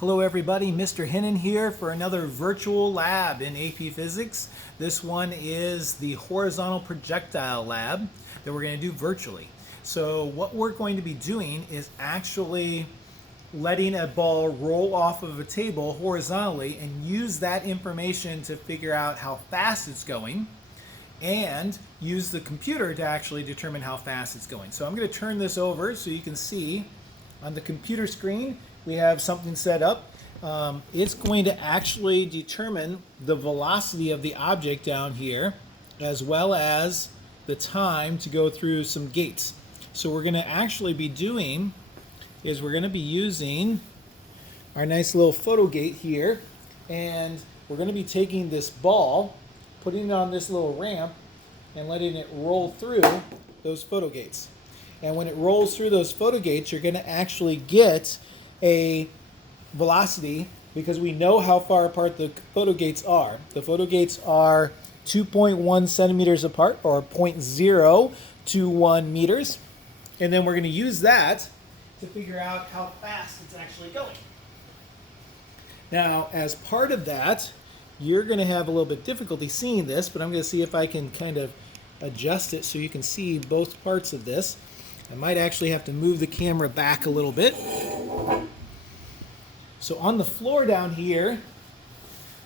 Hello everybody, Mr. Hennon here for another virtual lab in AP Physics. This one is the horizontal projectile lab that we're going to do virtually. So what we're going to be doing is actually letting a ball roll off of a table horizontally and use that information to figure out how fast it's going and use the computer to actually determine how fast it's going. So I'm going to turn this over so you can see on the computer screen we have something set up. It's going to actually determine the velocity of the object down here as well as the time to go through some gates. So we're going to actually be doing is we're going to be using our nice little photo gate here, and we're going to be taking this ball, putting it on this little ramp and letting it roll through those photo gates. And when it rolls through those photo gates, you're going to actually get a velocity because we know how far apart the photo gates are. The photo gates are 2.1 centimeters apart, or 0.021 meters. And then we're going to use that to figure out how fast it's actually going. Now, as part of that, you're going to have a little bit difficulty seeing this, but I'm going to see if I can kind of adjust it so you can see both parts of this. I might actually have to move the camera back a little bit. So on the floor down here,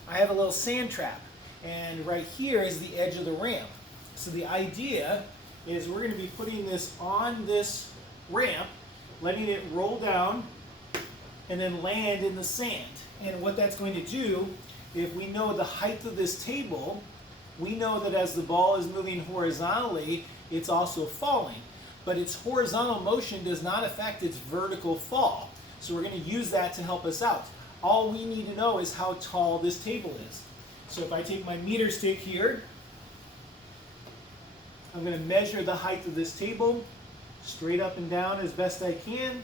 I have a little sand trap, and right here is the edge of the ramp. So the idea is we're going to be putting this on this ramp, letting it roll down, and then land in the sand. And what that's going to do, if we know the height of this table, we know that as the ball is moving horizontally, it's also falling. But its horizontal motion does not affect its vertical fall. So we're going to use that to help us out. All we need to know is how tall this table is. So if I take my meter stick here, I'm going to measure the height of this table straight up and down as best I can.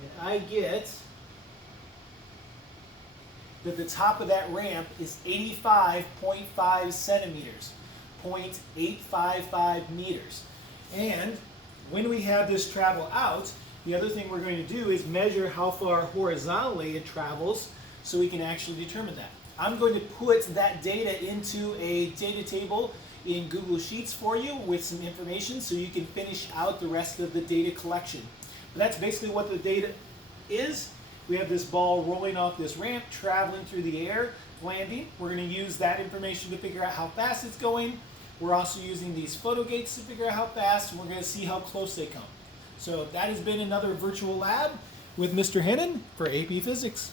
And I get that the top of that ramp is 85.5 centimeters, 0.855 meters. And when we have this travel out, the other thing we're going to do is measure how far horizontally it travels so we can actually determine that. I'm going to put that data into a data table in Google Sheets for you with some information so you can finish out the rest of the data collection. But that's basically what the data is. We have this ball rolling off this ramp, traveling through the air, landing. We're going to use that information to figure out how fast it's going. We're also using these photo gates to figure out how fast, and we're going to see how close they come. So that has been another virtual lab with Mr. Hennon for AP Physics.